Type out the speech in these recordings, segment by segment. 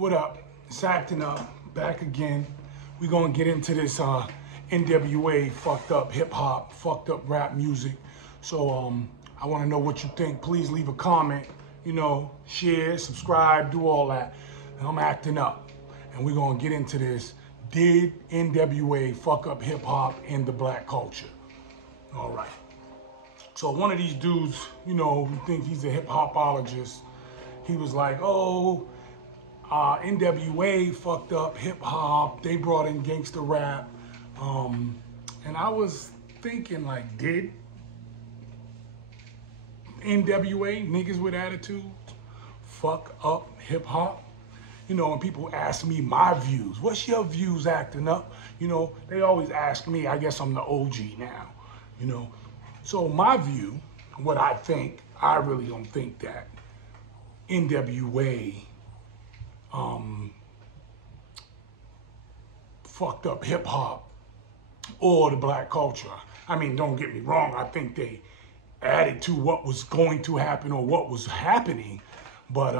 What up? It's Acting Up, back again. We're gonna get into this N.W.A. fucked up hip hop, fucked up rap music. So I wanna know what you think. Please leave a comment, share, subscribe, do all that. And I'm acting up. And we're gonna get into this. Did N.W.A. fuck up hip hop and the black culture? All right. So one of these dudes, who think he's a hip hopologist, he was like, N.W.A. fucked up hip hop. They brought in gangster rap. And I was thinking, like, did N.W.A., niggas with attitude, fuck up hip hop? And people ask me my views. What's your views, Acting Up? They always ask me. I guess I'm the OG now, So my view, what I think, I really don't think that N.W.A. fucked up hip hop or the black culture. I mean, don't get me wrong. I think they added to what was going to happen or what was happening. But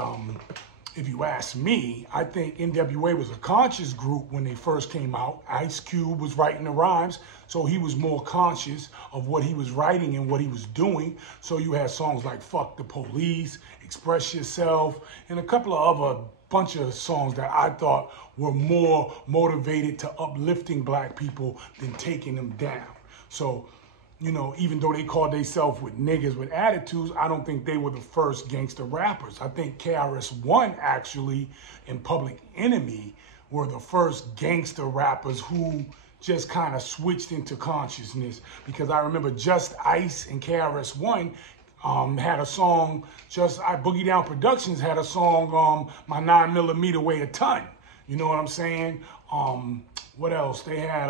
if you ask me, I think N.W.A. was a conscious group when they first came out. Ice Cube was writing the rhymes, so he was more conscious of what he was writing and what he was doing. So you had songs like Fuck the Police, Express Yourself, and a couple of other bunch of songs that I thought were more motivated to uplifting black people than taking them down. So, even though they called themselves with niggas with attitudes, I don't think they were the first gangster rappers. I think KRS-One actually and Public Enemy were the first gangster rappers who just kind of switched into consciousness. Because I remember Just Ice and KRS-One had a song, Boogie Down Productions had a song, My 9mm Weigh a Ton. You know what I'm saying? What else? They had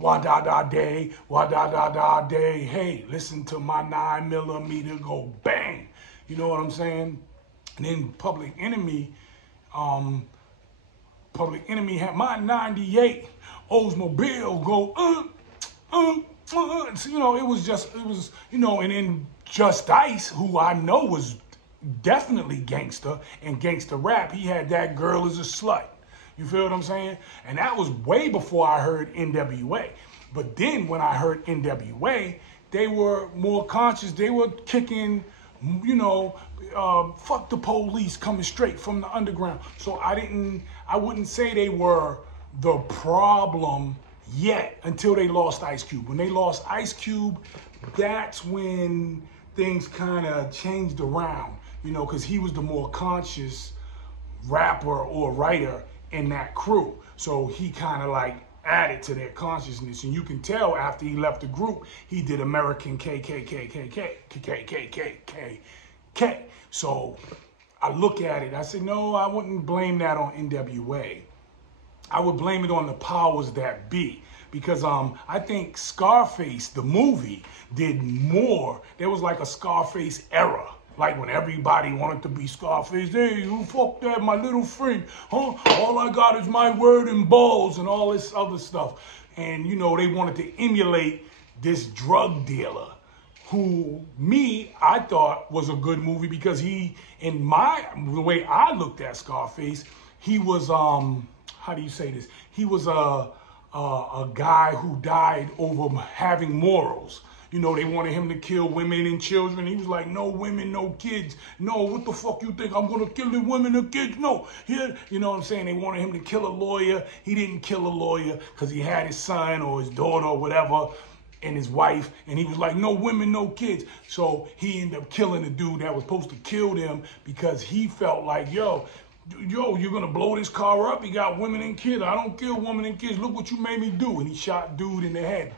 Wa-da-da-day, wa-da-da-da-day, hey, listen to my 9mm go bang. You know what I'm saying? And then Public Enemy had my 98 Oldsmobile go, So, it was, and then Just Ice, who I know was definitely gangster and gangster rap, he had That Girl Is a Slut. You feel what I'm saying? And that was way before I heard N.W.A. But then when I heard N.W.A., they were more conscious. They were kicking, fuck the police coming straight from the underground. So I wouldn't say they were the problem yet until they lost Ice Cube. When they lost Ice Cube, that's when things kind of changed around, because he was the more conscious rapper or writer in that crew. So he kind of like added to their consciousness. And you can tell after he left the group, he did American KKKKK. So I look at it, I said, no, I wouldn't blame that on N.W.A. I would blame it on the powers that be. Because I think Scarface, the movie, did more. There was like a Scarface era. Like when everybody wanted to be Scarface. Hey, you fuck that, my little friend. Huh? All I got is my word and balls and all this other stuff. And, they wanted to emulate this drug dealer who I thought was a good movie because the way I looked at Scarface, he was, how do you say this? He was a guy who died over having morals. They wanted him to kill women and children. He was like, no women, no kids. No, what the fuck you think? I'm going to kill the women and kids? No. Here, you know what I'm saying? They wanted him to kill a lawyer. He didn't kill a lawyer because he had his son or his daughter or whatever and his wife. And he was like, no women, no kids. So he ended up killing the dude that was supposed to kill them because he felt like, yo, you're going to blow this car up? He got women and kids. I don't kill women and kids. Look what you made me do. And he shot dude in the head.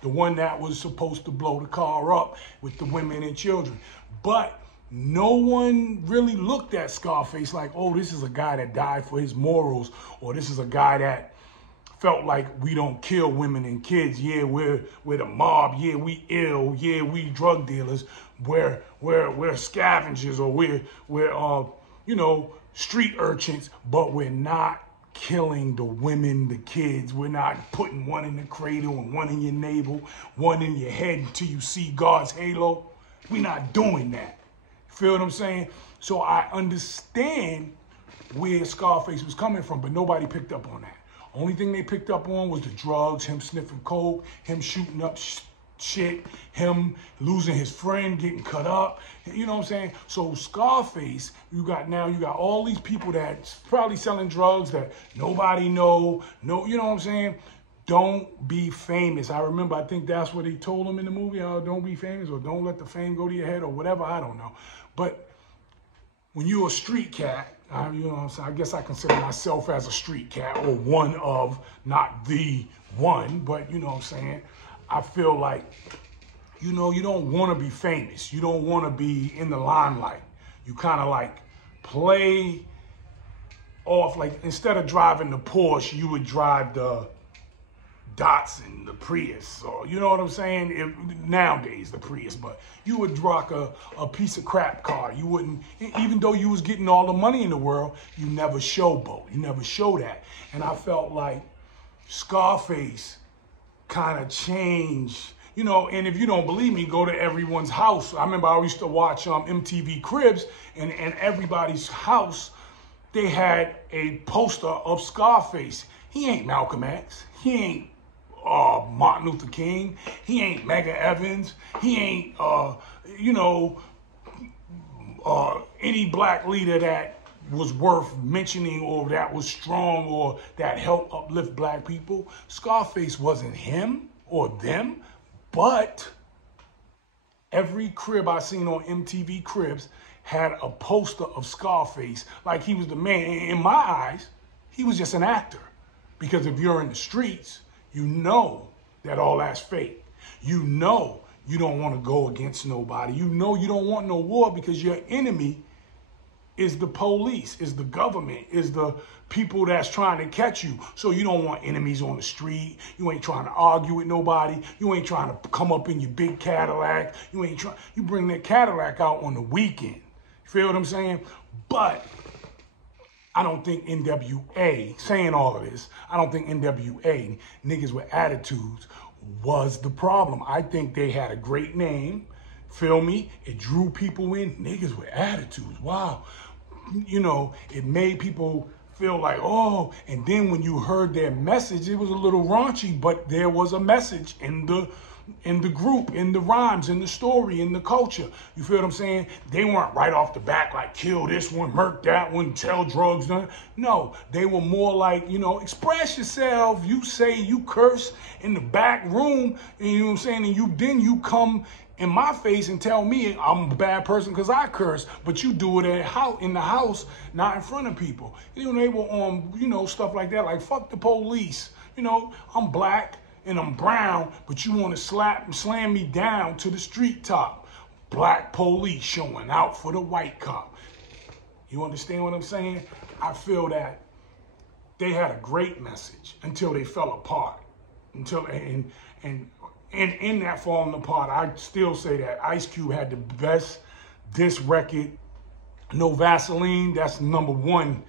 The one that was supposed to blow the car up with the women and children. But no one really looked at Scarface like, oh, this is a guy that died for his morals, or this is a guy that felt like we don't kill women and kids. Yeah, we're the mob. Yeah, we ill. Yeah, we drug dealers. We're scavengers, or we're street urchins, but we're not killing the women, the kids. We're not putting one in the cradle and one in your navel, one in your head until you see God's halo. We're not doing that. Feel what I'm saying? So I understand where Scarface was coming from, but nobody picked up on that. Only thing they picked up on was the drugs, him sniffing coke, him shooting up shit, him losing his friend, getting cut up. You know what I'm saying? So Scarface, you got all these people that's probably selling drugs that nobody know. No, you know what I'm saying? Don't be famous. I remember, I think that's what he told him in the movie. Don't be famous, or don't let the fame go to your head, or whatever. I don't know. But when you're a street cat, you know what I'm saying? I guess I consider myself as a street cat, or one of, not the one, but you know what I'm saying? I feel like, you know, you don't want to be famous. You don't want to be in the limelight. You kind of like play off, like instead of driving the Porsche, you would drive the Datsun, the Prius, or you know what I'm saying? Nowadays, the Prius, but you would rock a piece of crap car. You wouldn't, even though you was getting all the money in the world, you never showboat. You never show that. And I felt like Scarface kind of changed, you know, and if you don't believe me, go to everyone's house. I remember I used to watch MTV Cribs, and everybody's house, they had a poster of Scarface. He ain't Malcolm X. He ain't Martin Luther King. He ain't Medgar Evans. He ain't, you know, any black leader that was worth mentioning, or that was strong, or that helped uplift black people. Scarface wasn't him or them, but every crib I seen on MTV Cribs had a poster of Scarface, like he was the man. In my eyes, he was just an actor. Because if you're in the streets, you know that all that's fake. You know you don't want to go against nobody. You know you don't want no war, because your enemy is the police, is the government, is the people that's trying to catch you. So you don't want enemies on the street. You ain't trying to argue with nobody. You ain't trying to come up in your big Cadillac. You bring that Cadillac out on the weekend. You feel what I'm saying? But I don't think N.W.A, saying all of this, I don't think N.W.A, niggas with attitudes, was the problem. I think they had a great name, feel me? It drew people in, niggas with attitudes, wow. You know, it made people feel like, oh, and then when you heard their message, it was a little raunchy, but there was a message in the group, in the rhymes, in the story, in the culture. You feel what I'm saying? They weren't right off the back like, kill this one, murk that one, tell drugs. No, they were more like, you know, express yourself. You say, you curse in the back room, and you know what I'm saying? And then you come in my face and tell me I'm a bad person because I curse, but you do it in the house, not in front of people. You know, they were on, you know, stuff like that, like fuck the police. You know, I'm black and I'm brown, but you want to slam me down to the street top. Black police showing out for the white cop. You understand what I'm saying? I feel that they had a great message until they fell apart. And in that falling apart, I still say that Ice Cube had the best diss record. No Vaseline, that's number one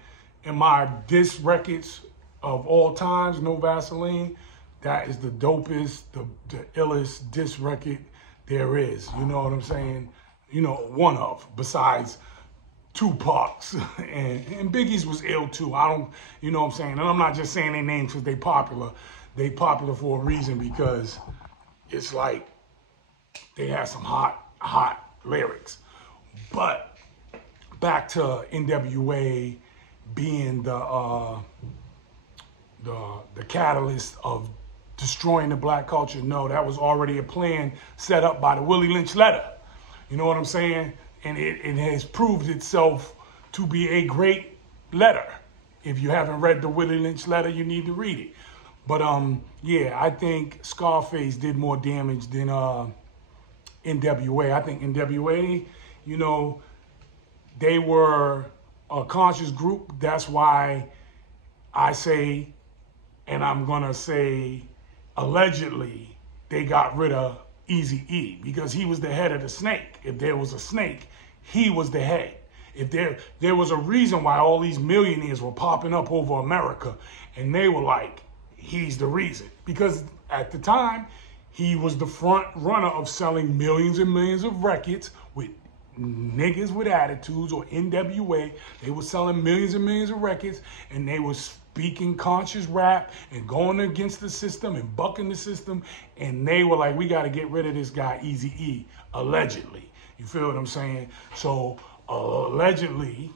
in my diss records of all times. No Vaseline, that is the dopest, the illest diss record there is. You know what I'm saying? You know, one of, besides Tupac's. and Biggie's was ill too. You know what I'm saying? And I'm not just saying their names because they popular. They popular for a reason, because it's like they have some hot lyrics. But back to N.W.A being the catalyst of destroying the black culture. No, that was already a plan set up by the Willie Lynch letter. You know what I'm saying? And it has proved itself to be a great letter. If you haven't read the Willie Lynch letter, you need to read it. But yeah, I think Scarface did more damage than N.W.A. I think N.W.A, you know, they were a conscious group. That's why I say, and I'm gonna say, allegedly, they got rid of Eazy-E, because he was the head of the snake. If there was a snake, he was the head. If there was a reason why all these millionaires were popping up over America, and they were like, he's the reason. Because at the time, he was the front runner of selling millions and millions of records with niggas with attitudes, or N.W.A. They were selling millions and millions of records, and they were speaking conscious rap and going against the system and bucking the system. And they were like, we got to get rid of this guy, Eazy-E, allegedly. You feel what I'm saying? So allegedly,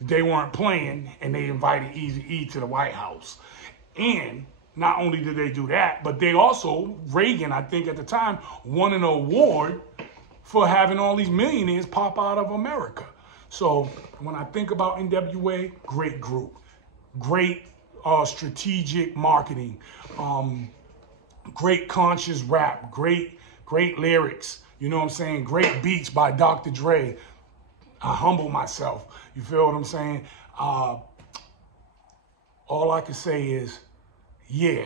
they weren't playing, and they invited Eazy-E to the White House. And not only did they do that, but they also, Reagan, I think at the time, won an award for having all these millionaires pop out of America. So when I think about N.W.A, great group, great strategic marketing, great conscious rap, great lyrics, you know what I'm saying? Great beats by Dr. Dre. I humble myself. You feel what I'm saying? All I can say is, yeah,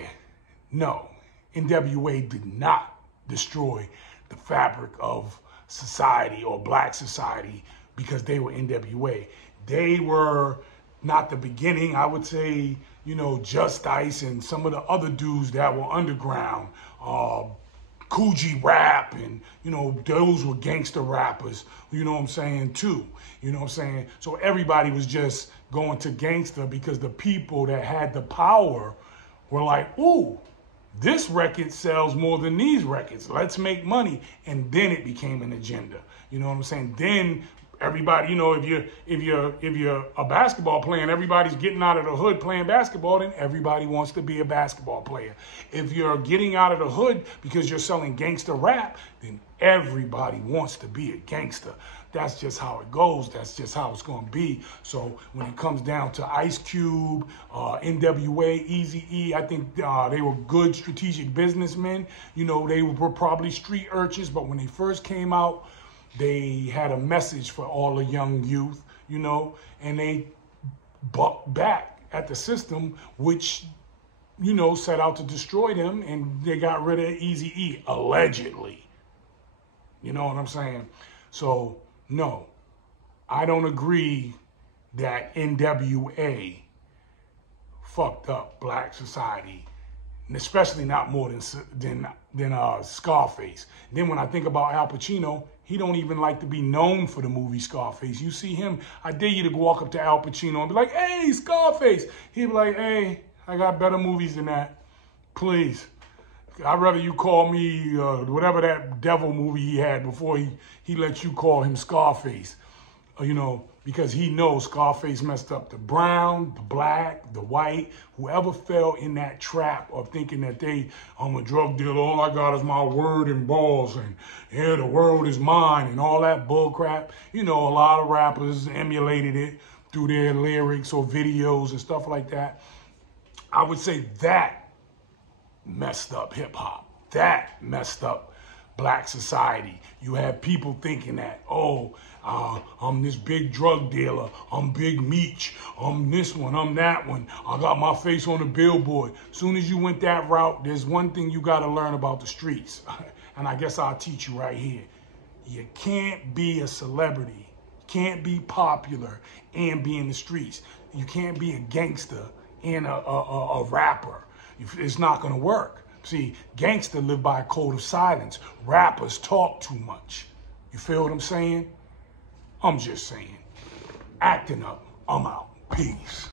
no, N.W.A did not destroy the fabric of society or black society because they were N.W.A. They were not the beginning. I would say, you know, Just Ice and some of the other dudes that were underground, Coogee Rap, and, you know, those were gangster rappers, you know what I'm saying, too. You know what I'm saying? So everybody was just going to gangster because the people that had the power were like, ooh, this record sells more than these records. Let's make money. And then it became an agenda. You know what I'm saying? Then everybody, you know, if you're a basketball player and everybody's getting out of the hood playing basketball, then everybody wants to be a basketball player. If you're getting out of the hood because you're selling gangster rap, then everybody wants to be a gangster. That's just how it goes. That's just how it's going to be. So when it comes down to Ice Cube, N.W.A, Eazy-E, I think they were good strategic businessmen. You know, they were probably street urchins, but when they first came out, they had a message for all the young youth, you know, and they bucked back at the system, which, you know, set out to destroy them, and they got rid of Eazy-E, allegedly. You know what I'm saying? So, no, I don't agree that N.W.A fucked up black society, and especially not more than Scarface. Then when I think about Al Pacino, he don't even like to be known for the movie Scarface. You see him, I dare you to walk up to Al Pacino and be like, hey, Scarface. He'd be like, hey, I got better movies than that. Please. I'd rather you call me whatever that devil movie he had before he let you call him Scarface. You know, because he knows Scarface messed up the brown, the black, the white, whoever fell in that trap of thinking that I'm a drug dealer, all I got is my word and balls, and yeah, the world is mine, and all that bull crap. You know, a lot of rappers emulated it through their lyrics or videos and stuff like that. I would say that messed up hip hop. That messed up black society. You have people thinking that, oh, I'm this big drug dealer, I'm Big Meech, I'm this one, I'm that one, I got my face on a billboard. Soon as you went that route, there's one thing you got to learn about the streets, and I guess I'll teach you right here. You can't be a celebrity, can't be popular and be in the streets. You can't be a gangster and a rapper. It's not going to work. See, gangsters live by a code of silence. Rappers talk too much. You feel what I'm saying? I'm just saying. Acting up. I'm out. Peace.